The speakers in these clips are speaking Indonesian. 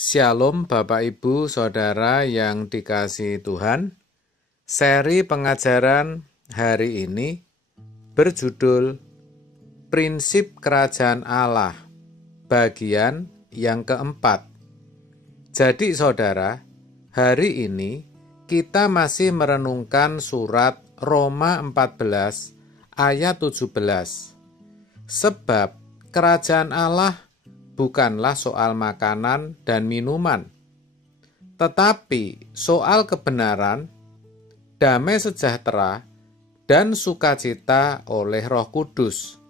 Shalom Bapak Ibu Saudara yang dikasihi Tuhan. Seri pengajaran hari ini berjudul Prinsip Kerajaan Allah, bagian yang keempat. Jadi saudara, hari ini kita masih merenungkan surat Roma 14 ayat 17. Sebab kerajaan Allah bukanlah soal makanan dan minuman, tetapi soal kebenaran, damai sejahtera, dan sukacita oleh Roh Kudus.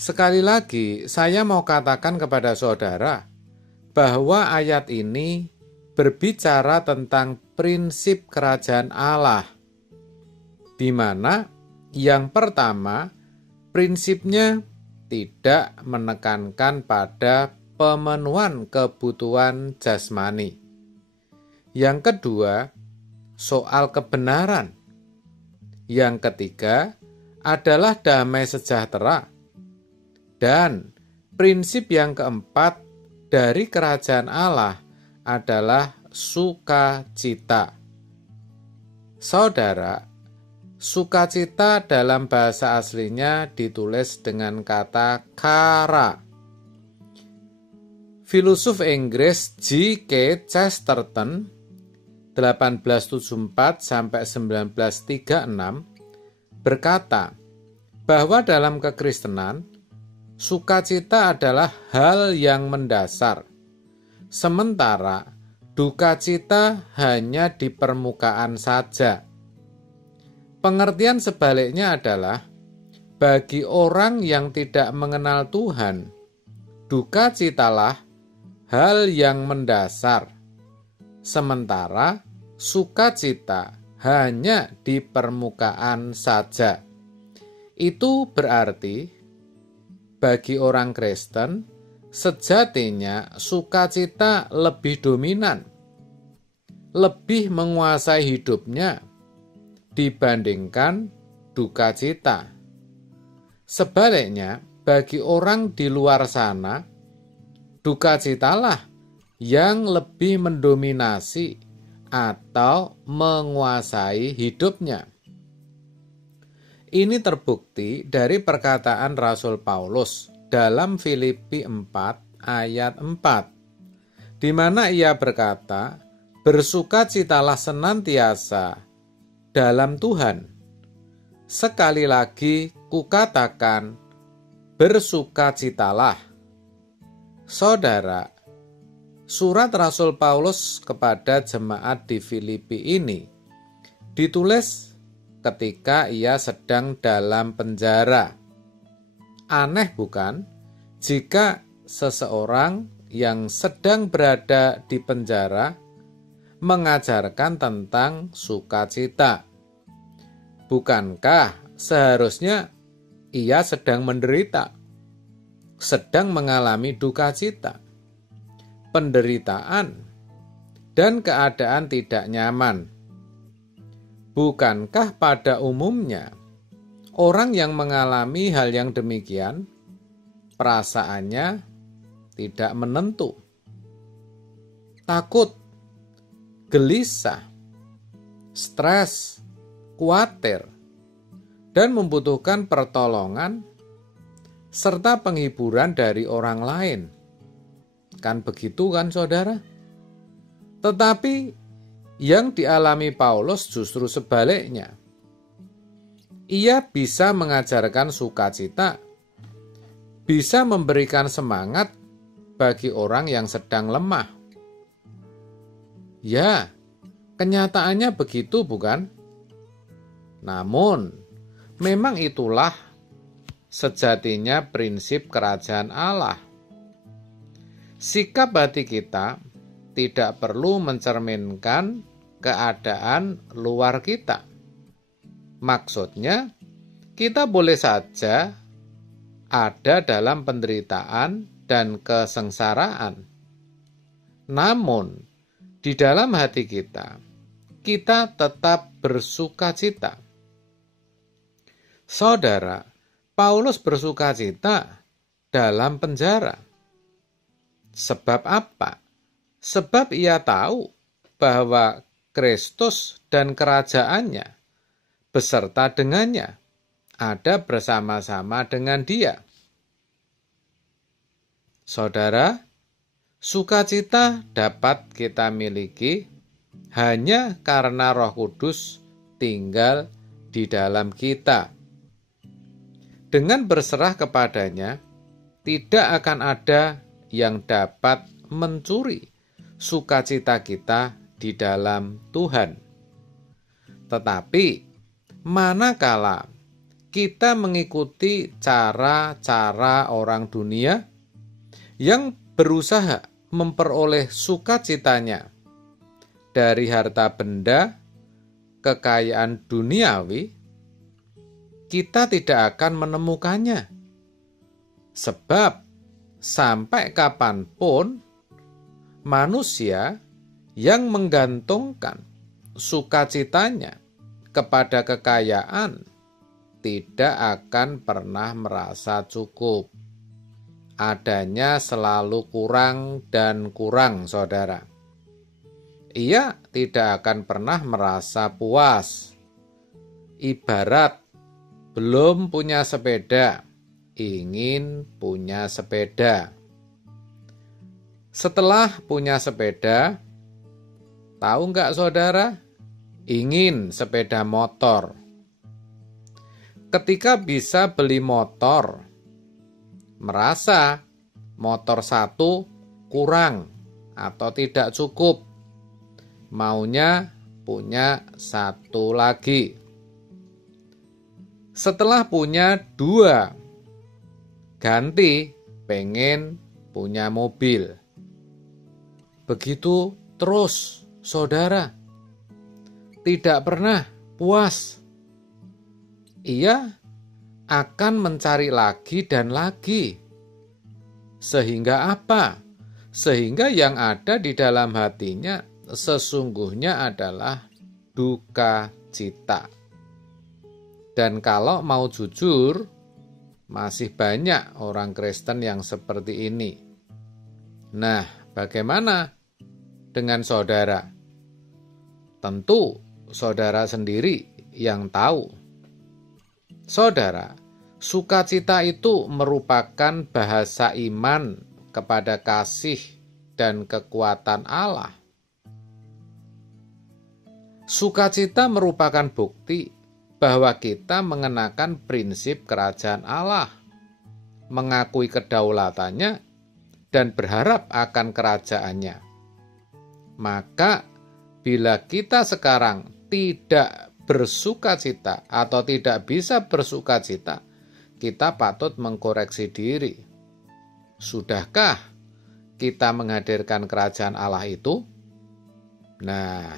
Sekali lagi, saya mau katakan kepada saudara bahwa ayat ini berbicara tentang prinsip kerajaan Allah, di mana yang pertama, prinsipnya tidak menekankan pada pemenuhan kebutuhan jasmani. Yang kedua, soal kebenaran. Yang ketiga adalah damai sejahtera. Dan prinsip yang keempat dari kerajaan Allah adalah sukacita. Saudara, sukacita dalam bahasa aslinya ditulis dengan kata kara. Filosof Inggris G.K. Chesterton 1874 sampai 1936 berkata bahwa dalam kekristenan sukacita adalah hal yang mendasar, sementara duka cita hanya di permukaan saja. Pengertian sebaliknya adalah, bagi orang yang tidak mengenal Tuhan, duka citalah hal yang mendasar, sementara sukacita hanya di permukaan saja. Itu berarti, bagi orang Kristen, sejatinya sukacita lebih dominan, lebih menguasai hidupnya dibandingkan duka cita. Sebaliknya, bagi orang di luar sana, duka citalah yang lebih mendominasi atau menguasai hidupnya. Ini terbukti dari perkataan Rasul Paulus dalam Filipi 4 ayat 4, di mana ia berkata, "Bersukacitalah senantiasa dalam Tuhan. Sekali lagi kukatakan, bersukacitalah." Saudara, surat Rasul Paulus kepada jemaat di Filipi ini ditulis ketika ia sedang dalam penjara. Aneh bukan, jika seseorang yang sedang berada di penjara mengajarkan tentang sukacita. Bukankah seharusnya ia sedang menderita, sedang mengalami duka cita, penderitaan, dan keadaan tidak nyaman? Bukankah pada umumnya orang yang mengalami hal yang demikian perasaannya tidak menentu, takut, gelisah, stres, khawatir, dan membutuhkan pertolongan serta penghiburan dari orang lain? Kan begitu kan saudara? Tetapi yang dialami Paulus justru sebaliknya. Ia bisa mengajarkan sukacita, bisa memberikan semangat bagi orang yang sedang lemah. Ya, kenyataannya begitu bukan? Namun, memang itulah sejatinya prinsip kerajaan Allah. Sikap hati kita tidak perlu mencerminkan keadaan luar kita. Maksudnya, kita boleh saja ada dalam penderitaan dan kesengsaraan. Namun, di dalam hati kita tetap bersukacita. Saudara, Paulus bersukacita dalam penjara. Sebab apa? sebab ia tahu bahwa Kristus dan kerajaannya beserta dengannya ada bersama-sama dengan dia. Saudara, sukacita dapat kita miliki hanya karena Roh Kudus tinggal di dalam kita. Dengan berserah kepadanya, tidak akan ada yang dapat mencuri sukacita kita di dalam Tuhan. Tetapi, manakala kita mengikuti cara-cara orang dunia yang berusaha memperoleh sukacitanya dari harta benda, kekayaan duniawi, kita tidak akan menemukannya. Sebab sampai kapanpun manusia yang menggantungkan sukacitanya kepada kekayaan tidak akan pernah merasa cukup. Adanya selalu kurang dan kurang, saudara. Ia tidak akan pernah merasa puas. Ibarat belum punya sepeda, ingin punya sepeda. Setelah punya sepeda, tahu nggak saudara? Ingin sepeda motor. Ketika bisa beli motor, merasa motor satu kurang atau tidak cukup. Maunya punya satu lagi. Setelah punya dua, ganti pengen punya mobil. Begitu terus, saudara. Tidak pernah puas. Ia akan mencari lagi dan lagi. Sehingga apa? Sehingga yang ada di dalam hatinya sesungguhnya adalah duka cita. Dan kalau mau jujur, masih banyak orang Kristen yang seperti ini. Nah, bagaimana dengan saudara? Tentu saudara sendiri yang tahu. Saudara, sukacita itu merupakan bahasa iman kepada kasih dan kekuatan Allah. Sukacita merupakan bukti bahwa kita mengenakan prinsip kerajaan Allah, mengakui kedaulatannya, dan berharap akan kerajaannya. Maka, bila kita sekarang tidak bersukacita atau tidak bisa bersukacita, kita patut mengkoreksi diri. Sudahkah kita menghadirkan kerajaan Allah itu? Nah,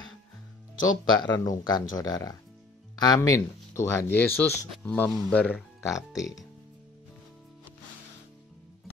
coba renungkan saudara. Amin. Tuhan Yesus memberkati.